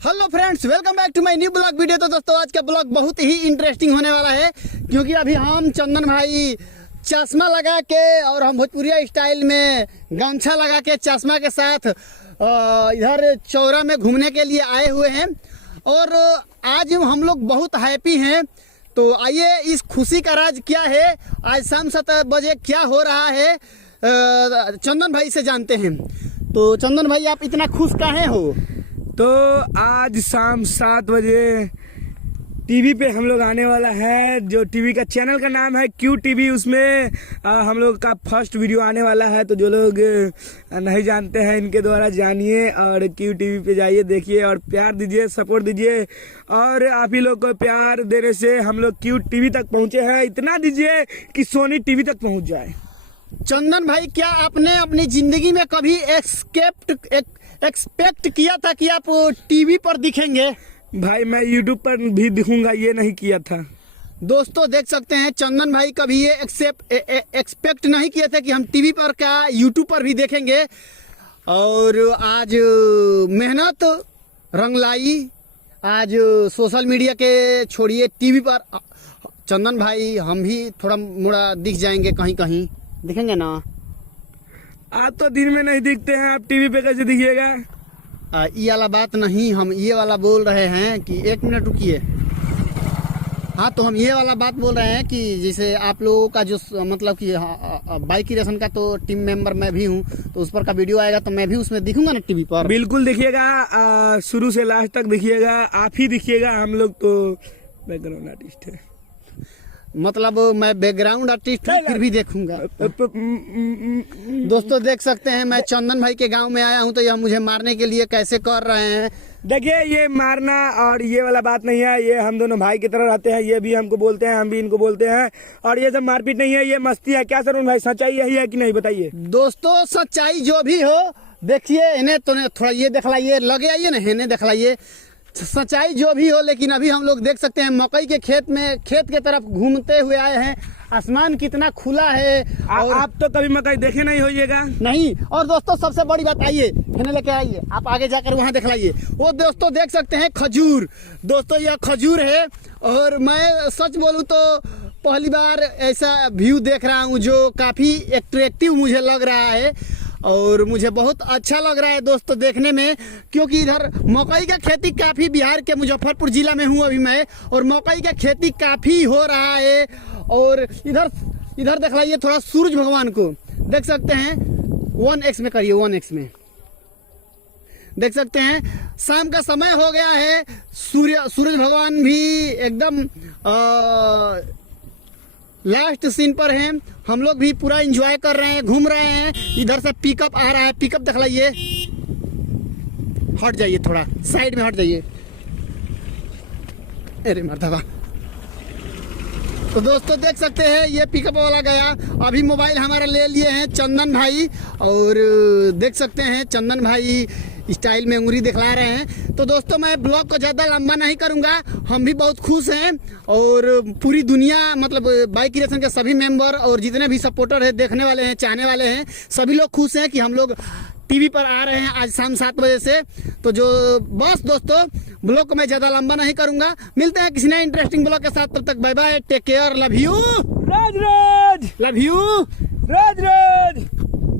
Hello friends, welcome back to my new blog video. तो दोस्तों आज का ब्लॉग बहुत ही इंटरेस्टिंग होने वाला है क्योंकि अभी हम चंदन भाई चश्मा लगा के और हम भोजपुरिया स्टाइल में गमछा लगा के चश्मा के साथ इधर चौरा में घूमने के लिए आए हुए हैं और आज हम लोग बहुत हैप्पी हैं। तो आइए इस खुशी का राज क्या है, आज शाम 7 बजे क्या हो रहा है चंदन भाई से जानते हैं। तो चंदन भाई आप इतना खुश काहे हो? तो आज शाम 7 बजे टीवी पे हम लोग आने वाला है। जो टीवी का चैनल का नाम है क्यू टीवी, उसमें हम लोग का फर्स्ट वीडियो आने वाला है। तो जो लोग नहीं जानते हैं इनके द्वारा जानिए और क्यू टीवी पे जाइए, देखिए और प्यार दीजिए, सपोर्ट दीजिए। और आप ही लोग को प्यार देने से हम लोग क्यू टीवी तक पहुंचे हैं। इतना दीजिए कि सोनी टीवी तक पहुंच जाए। चंदन भाई, क्या आपने अपनी जिंदगी में कभी एक्सपेक्ट किया था कि आप टीवी पर दिखेंगे? भाई मैं यूट्यूब पर भी दिखूंगा, ये नहीं किया था। दोस्तों देख सकते हैं चंदन भाई कभी ये एक्सपेक्ट नहीं किए थे कि हम टीवी पर क्या यूट्यूब पर भी देखेंगे। और आज मेहनत रंग लाई, आज सोशल मीडिया के छोड़िए टीवी पर चंदन भाई हम भी थोड़ा मोड़ा दिख जाएंगे, कहीं कहीं दिखेंगे ना। आप तो दिन में नहीं दिखते हैं, आप टीवी पे कैसे दिखिएगा? ये वाला बात नहीं, हम ये वाला बोल रहे हैं कि 1 मिनट रुकिए। हाँ, तो हम ये वाला बात बोल रहे हैं कि जैसे आप लोगों का जो मतलब कि बाइक की रेसन का तो टीम मेंबर मैं भी हूँ, तो उस पर का वीडियो आएगा तो मैं भी उसमें दिखूंगा ना टीवी पर। बिल्कुल दिखिएगा, शुरू से लास्ट तक दिखिएगा, आप ही दिखिएगा। हम लोग तो बैकग्राउंड आर्टिस्ट है, मतलब मैं बैकग्राउंड आर्टिस्ट हूँ फिर भी देखूंगा। दोस्तों देख सकते हैं मैं चंदन भाई के गांव में आया हूँ, तो यह मुझे मारने के लिए कैसे कर रहे हैं। देखिए ये मारना और ये वाला बात नहीं है, ये हम दोनों भाई की तरह रहते हैं। ये भी हमको बोलते हैं, हम भी इनको बोलते हैं। और ये सब मारपीट नहीं है, ये मस्ती है। क्या सर भाई, सच्चाई यही है कि नहीं, बताइए। दोस्तों सच्चाई जो भी हो, देखिए इन्हें तो थोड़ा ये दिखलाइए, लगे आइए ना, इन्हें दिखलाइए। सच्चाई जो भी हो, लेकिन अभी हम लोग देख सकते हैं मकई के खेत के तरफ घूमते हुए आए हैं। आसमान कितना खुला है। और आप तो कभी मकई देखे नहीं होइएगा। नहीं। और दोस्तों सबसे बड़ी बात, आइए इन्हें लेके आइए, आप आगे जाकर वहां दिखलाइए। वो दोस्तों देख सकते हैं खजूर। दोस्तों यह खजूर है और मैं सच बोलूं तो पहली बार ऐसा व्यू देख रहा हूं जो काफी अट्रैक्टिव मुझे लग रहा है और मुझे बहुत अच्छा लग रहा है दोस्तों देखने में, क्योंकि इधर मकई का खेती काफ़ी, बिहार के मुजफ्फरपुर जिला में हूँ अभी मैं, और मकई का खेती काफ़ी हो रहा है। और इधर दिखलाइए थोड़ा सूरज भगवान को, देख सकते हैं 1x में करिए, 1x में देख सकते हैं। शाम का समय हो गया है, सूरज भगवान भी एकदम लास्ट सीन पर हैं। हम लोग भी पूरा एंजॉय कर रहे हैं, घूम रहे हैं। इधर से पिकअप आ रहा है, पिकअप दिखलाइए। हट जाइए, थोड़ा साइड में हट जाइए। अरे मर्दबा। तो दोस्तों देख सकते हैं ये पिकअप वाला गया। अभी मोबाइल हमारा ले लिए हैं चंदन भाई, और देख सकते हैं चंदन भाई स्टाइल में उंगली दिखला रहे हैं। तो दोस्तों मैं ब्लॉग को ज़्यादा लंबा नहीं करूंगा, हम भी बहुत खुश हैं और पूरी दुनिया, मतलब बाइक रेसन के सभी मेंबर और जितने भी सपोर्टर हैं, देखने वाले हैं, चाहने वाले हैं, सभी लोग खुश हैं कि हम लोग टीवी पर आ रहे हैं आज शाम 7 बजे से। तो जो बस दोस्तों ब्लॉग को मैं ज़्यादा लंबा नहीं करूंगा, मिलते हैं किसी नए इंटरेस्टिंग ब्लॉग के साथ। तब तक bye bye, take care, love you, Raj Raj, love you, Raj Raj.